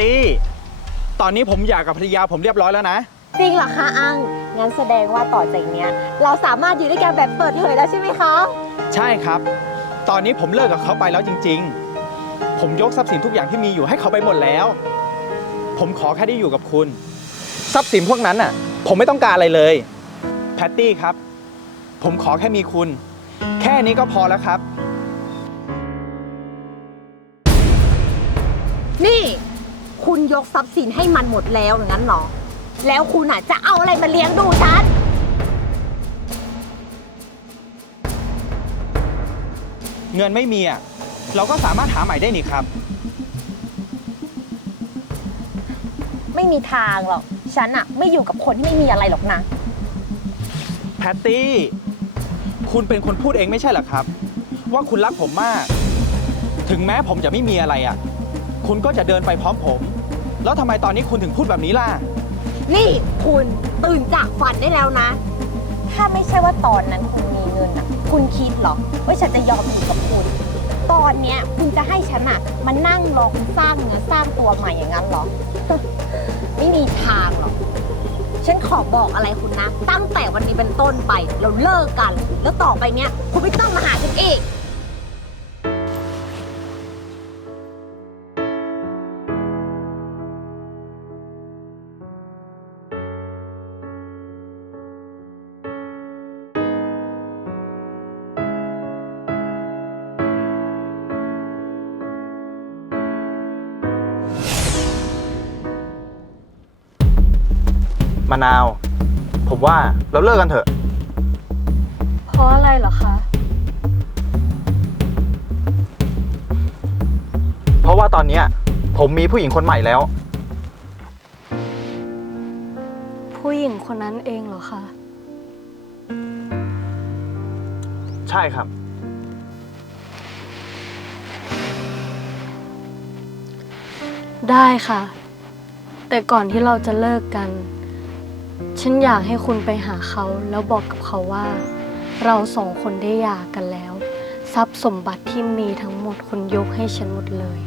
ตี้ ตอนนี้ผมอยากกับภรรยาผมเรียบร้อยแล้วนะ จริงเหรอคะอัง งั้นแสดงว่าต่อจากเนี้ย เราสามารถอยู่ด้วยกันแบบเปิดเผยแล้วใช่ไหมคะ ใช่ครับ ตอนนี้ผมเลิกกับเขาไปแล้วจริง ๆ ผมยกทรัพย์สินทุกอย่างที่มีอยู่ให้เขาไปหมดแล้ว ผมขอแค่ได้อยู่กับคุณ ทรัพย์สินพวกนั้นน่ะ ผมไม่ต้องการอะไรเลย แพตตี้ครับ ผมขอแค่มีคุณ แค่นี้ก็พอแล้วครับ นี่ คุณยกทรัพย์สินให้มันหมดแล้วอย่างนั้นเหรอ แล้วคุณอะจะเอาอะไรมาเลี้ยงดูฉัน เงินไม่มีอะเราก็สามารถหาใหม่ได้นี่ครับ ไม่มีทางหรอก ฉันอะไม่อยู่กับคนที่ไม่มีอะไรหรอกนะ แพตตี้ คุณเป็นคนพูดเองไม่ใช่เหรอครับ ว่าคุณรักผมมาก ถึงแม้ผมจะไม่มีอะไรอะ คุณก็จะเดินไปพร้อมผม แล้วทำไมตอนนี้คุณถึงพูดแบบนี้ล่ะ นี่คุณตื่นจากฝันได้แล้วนะ ถ้าไม่ใช่ว่าตอนนั้นคุณมีเงินอะ คุณคิดเหรอ ว่าฉันจะยอมอยู่กับคุณ ตอนเนี้ยคุณจะให้ฉันอะมานั่งรอคุณสร้างเนื้อสร้างตัวใหม่อย่างนั้นเหรอ ไม่มีทางหรอก ฉันขอบอกอะไรคุณนะ ตั้งแต่วันนี้เป็นต้นไปเราเลิกกัน แล้วต่อไปเนี้ยคุณไม่ต้องมาหาฉันอีก มะนาว ผมว่าเราเลิกกันเถอะ เพราะอะไรเหรอคะ เพราะว่าตอนเนี้ยผมมีผู้หญิงคนใหม่แล้ว ผู้หญิงคนนั้นเองเหรอคะ ใช่ครับ ได้ค่ะ แต่ก่อนที่เราจะเลิกกัน ฉันอยากให้คุณไปหาเขาแล้วบอกกับเขาว่า เราสองคนได้หย่ากันแล้ว ทรัพย์สมบัติที่มีทั้งหมดคุณยกให้ฉันหมดเลย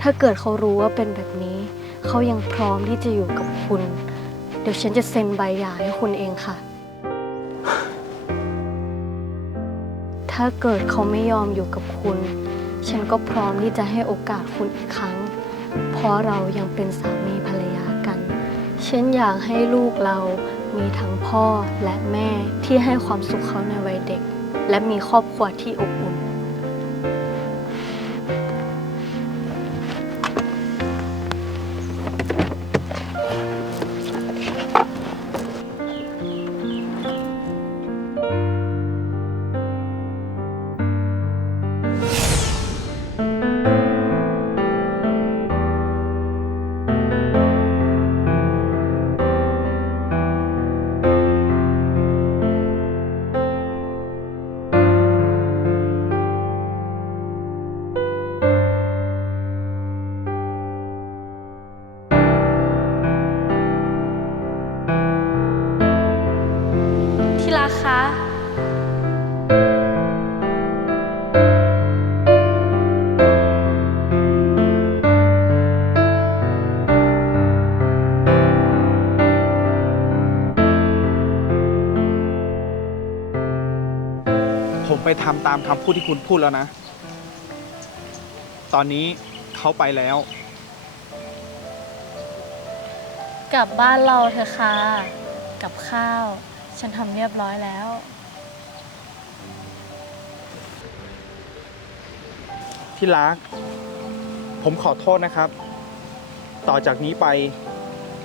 ถ้าเกิดเขารู้ว่าเป็นแบบนี้ เขายังพร้อมที่จะอยู่กับคุณ เดี๋ยวฉันจะเซ็นใบหย่าให้คุณเองค่ะ ถ้าเกิดเขาไม่ยอมอยู่กับคุณ ฉันก็พร้อมที่จะให้โอกาสคุณอีกครั้ง เพราะเรายังเป็นสามีภรรยา ฉันอยากให้ลูกเรามีทั้งพ่อและแม่ที่ให้ความสุขเขาในวัยเด็ก และมีครอบครัวที่อบอุ่น ที่รักคะ ผมไปทำตามคำพูดที่คุณพูดแล้วนะ ตอนนี้เขาไปแล้ว กลับบ้านเราเถอะค่ะ กับข้าว ฉันทำเรียบร้อยแล้ว ที่รัก ผมขอโทษนะครับ ต่อจากนี้ไป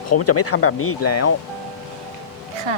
ผมจะไม่ทำแบบนี้อีกแล้ว ค่ะ